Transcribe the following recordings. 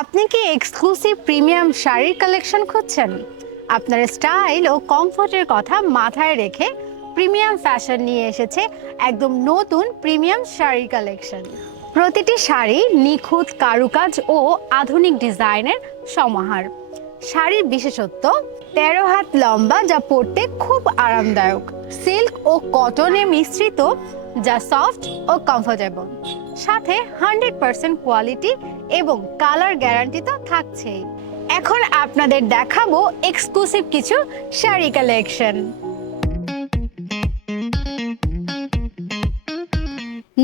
আপনি কি exclusive premium শাড়ির কালেকশন খুঁজছেন? আপনার স্টাইল ও কমফোর্টের কথা মাথায় রেখে প্রিমিয়াম ফ্যাশন নিয়ে এসেছে একদম নতুন প্রিমিয়াম শাড়ির কালেকশন। প্রতিটি শাড়ি নিখুঁত কারুকাজ ও আধুনিক ডিজাইনের সমাহার। শাড়ির বিশেষত্ব ১৩ হাত লম্বা, যা পরতে খুব আরামদায়ক, সিল্ক ও কটনে মিশ্রিত, যা সফট ও কমফোর্টেবল, সাথে 100% কোয়ালিটি এবং কালার গ্যারান্টি তো থাকছেই। এখন আপনাদের দেখাবো এক্সক্লুসিভ কিছু sari collection.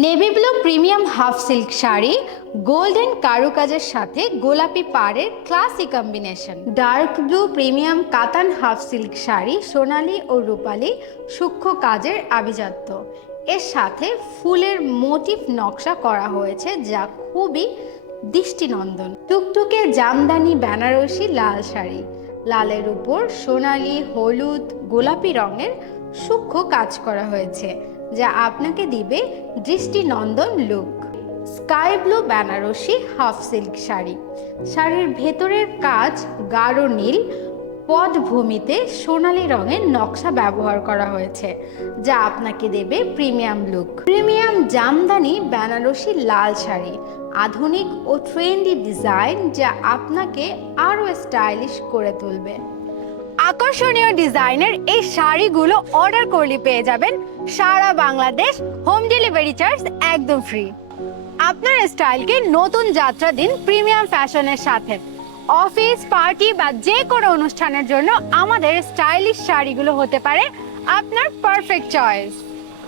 Navy blue premium half silk sari, golden কারুকাজের সাথে গোলাপি পাড়ের classy combination. Dark blue premium katan half silk sari, সোনালী ও রূপালী সূক্ষ্ম কাজের আভিজাত্য। এর সাথে ফুলের মোটিভ নকশা করা হয়েছে, যা খুবই দৃষ্টিনন্দন। টুকটুকে জামদানি বেনারসি লাল শাড়ি, লালের উপর সোনালী, হলুদ, গোলাপি রঙের সূক্ষ্ম কাজ করা হয়েছে, যা আপনাকে দিবে দৃষ্টিনন্দন look. Sky blue Banarasi half silk sari, শাড়ির ভেতরের কাজ গাঢ় নীল পটভূমিতে সোনালী রঙের নকশা ব্যবহার করা হয়েছে, যা আপনাকে দেবে premium look. Premium jamdani Banarasi লাল শাড়ি, আধুনিক ও ট্রেন্ডি ডিজাইন, যা আপনাকে আরও স্টাইলিশ করে তুলবে। আকর্ষণীয় ডিজাইনের এই শাড়িগুলো অর্ডার করলে পেয়ে যাবেন সারা বাংলাদেশ হোম ডেলিভারি চার্জ একদম ফ্রি। আপনার স্টাইলকে নতুন যাত্রা দিন প্রিমিয়াম ফ্যাশনের সাথে। অফিস, পার্টি বা যে কোনো অনুষ্ঠানের জন্য আমাদের স্টাইলিশ শাড়িগুলো হতে পারে আপনার পারফেক্ট চয়েস।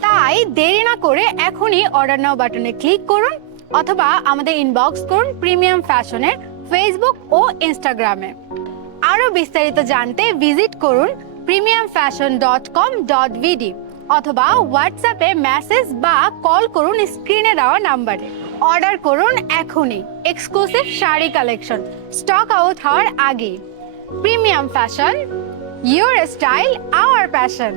তাই দেরি না করে এখনই অর্ডার নাও বাটনে ক্লিক করুন অথবা আমাদের ইনবক্স করুন প্রিমিয়াম ফ্যাশনের ফেসবুক ও ইনস্টাগ্রামে। আরও বিস্তারিত জানতে ভিজিট করুন premiumfashion.com.vd অথবা হোয়াটসঅ্যাপে মেসেজ বা কল করুন স্ক্রিনে দেওয়া নাম্বারে। অর্ডার করুন এখনই exclusive sari collection stock out হওয়ার আগে। Premium fashion, your style our passion.